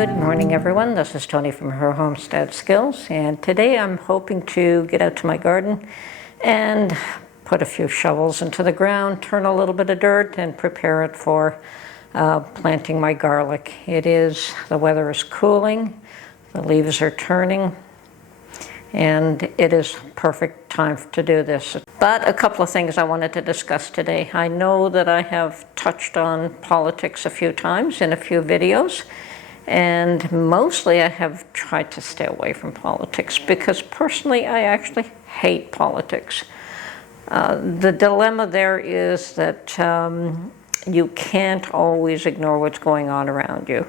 Good morning, everyone. This is Tony from Her Homestead Skills, and today I'm hoping to get out to my garden and put a few shovels into the ground, turn a little bit of dirt, and prepare it for planting my garlic. The weather is cooling, the leaves are turning, and it is perfect time to do this. But a couple of things I wanted to discuss today. I know that I have touched on politics a few times in a few videos, and mostly I have tried to stay away from politics because personally I actually hate politics. The dilemma there is that you can't always ignore what's going on around you.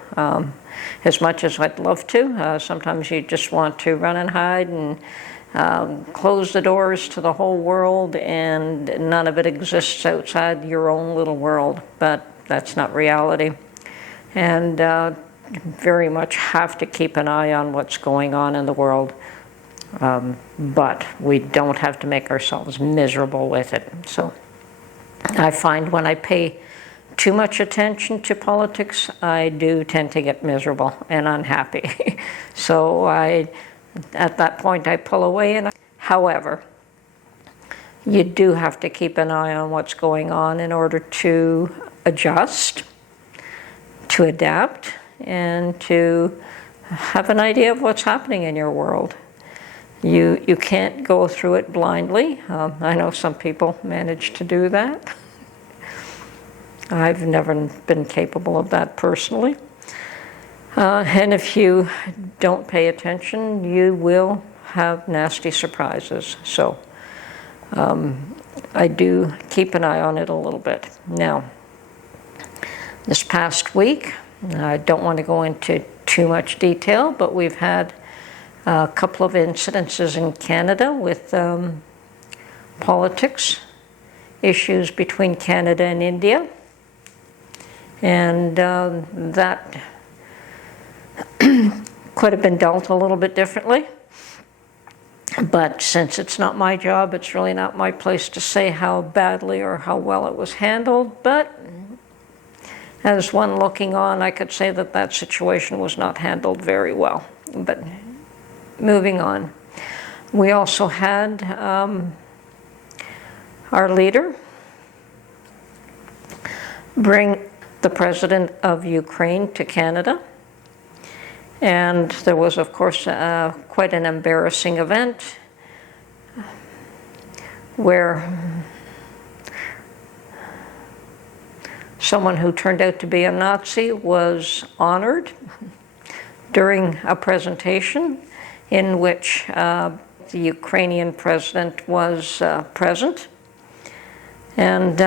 As much as I'd love to, sometimes you just want to run and hide and close the doors to the whole world, and none of it exists outside your own little world. But that's not reality. And very much have to keep an eye on what's going on in the world. But we don't have to make ourselves miserable with it. So I find when I pay too much attention to politics, I do tend to get miserable and unhappy. So at that point I pull away. However, you do have to keep an eye on what's going on in order to adjust, to adapt, and to have an idea of what's happening in your world. You can't go through it blindly. I know some people manage to do that. I've never been capable of that personally. And if you don't pay attention, you will have nasty surprises. So I do keep an eye on it a little bit. Now, this past week, I don't want to go into too much detail, but we've had a couple of incidences in Canada with politics, issues between Canada and India. And that could have been dealt a little bit differently. But since it's not my job, it's really not my place to say how badly or how well it was handled. But as one looking on, I could say that that situation was not handled very well. But moving on. We also had our leader bring the president of Ukraine to Canada. And there was, of course, quite an embarrassing event where someone who turned out to be a Nazi was honored during a presentation in which the Ukrainian president was present. And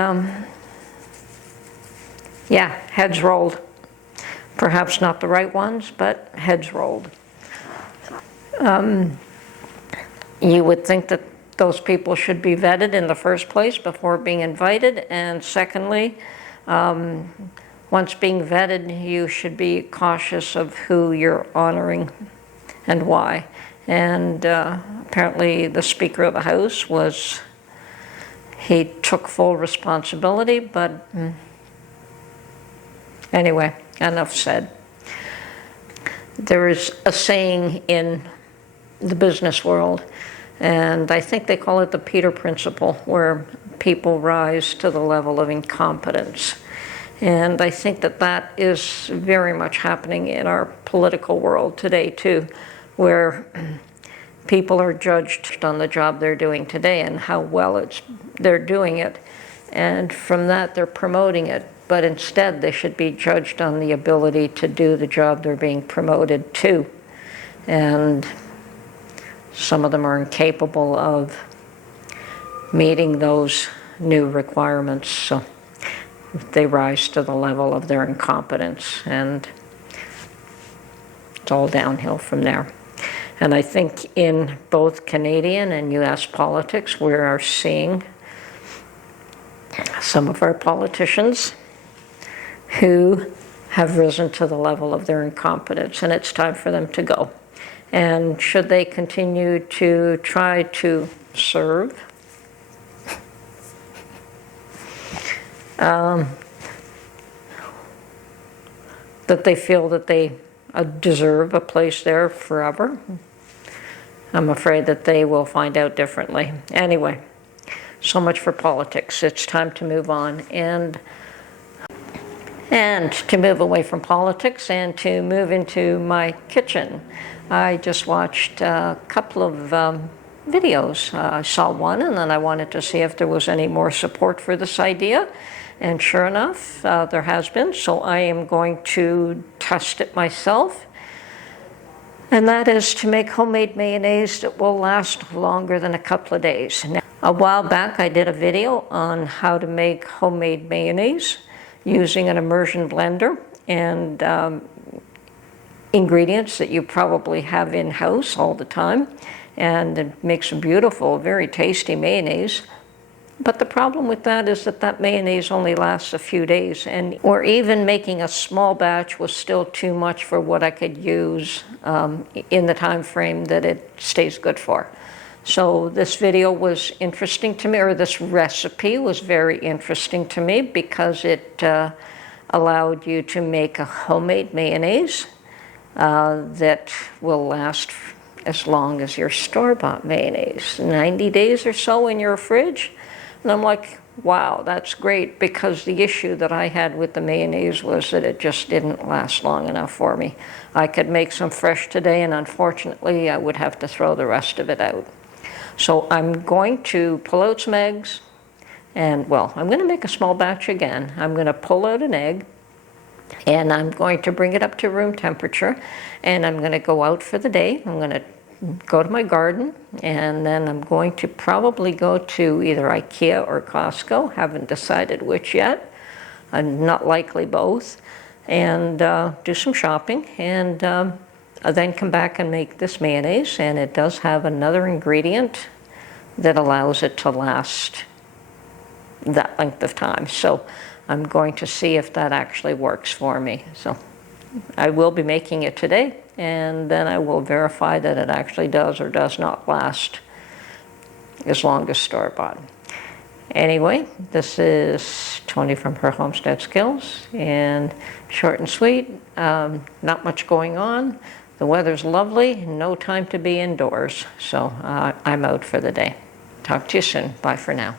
yeah, heads rolled. Perhaps not the right ones, but heads rolled. You would think that those people should be vetted in the first place before being invited, and secondly, once being vetted, you should be cautious of who you're honoring and why. And apparently the Speaker of the House he took full responsibility, but anyway, enough said. There is a saying in the business world, and I think they call it the Peter Principle, where people rise to the level of incompetence. And I think that that is very much happening in our political world today too, where people are judged on the job they're doing today and how well they're doing it. And from that, they're promoting it. But instead, they should be judged on the ability to do the job they're being promoted to. And some of them are incapable of meeting those new requirements. So they rise to the level of their incompetence, and it's all downhill from there. And I think in both Canadian and US politics, we are seeing some of our politicians who have risen to the level of their incompetence, and it's time for them to go. And should they continue to try to serve, that they feel that they deserve a place there forever. I'm afraid that they will find out differently. Anyway, so much for politics. It's time to move on and to move away from politics and to move into my kitchen. I just watched a couple of videos. I saw one and then I wanted to see if there was any more support for this idea. And sure enough, there has been. So I am going to test it myself. And that is to make homemade mayonnaise that will last longer than a couple of days. Now, a while back I did a video on how to make homemade mayonnaise using an immersion blender and ingredients that you probably have in-house all the time. And it makes a beautiful, very tasty mayonnaise. But the problem with that is that that mayonnaise only lasts a few days, or even making a small batch was still too much for what I could use in the time frame that it stays good for. So this video was interesting to me, or this recipe was very interesting to me because it allowed you to make a homemade mayonnaise that will last as long as your store-bought mayonnaise, 90 days or so in your fridge. And I'm like, wow, that's great, because the issue that I had with the mayonnaise was that it just didn't last long enough for me. I could make some fresh today, and unfortunately, I would have to throw the rest of it out. So I'm going to pull out some eggs, and well, I'm going to make a small batch again. I'm going to pull out an egg, and I'm going to bring it up to room temperature, and I'm going to go out for the day. I'm going to go to my garden, and then I'm going to probably go to either IKEA or Costco. Haven't decided which yet. Not likely both. And do some shopping, and then come back and make this mayonnaise. And it does have another ingredient that allows it to last that length of time. So I'm going to see if that actually works for me. So I will be making it today, and then I will verify that it actually does or does not last as long as store-bought. Anyway, this is Tony from Her Homestead Skills, and short and sweet, not much going on. The weather's lovely, no time to be indoors, so I'm out for the day. Talk to you soon. Bye for now.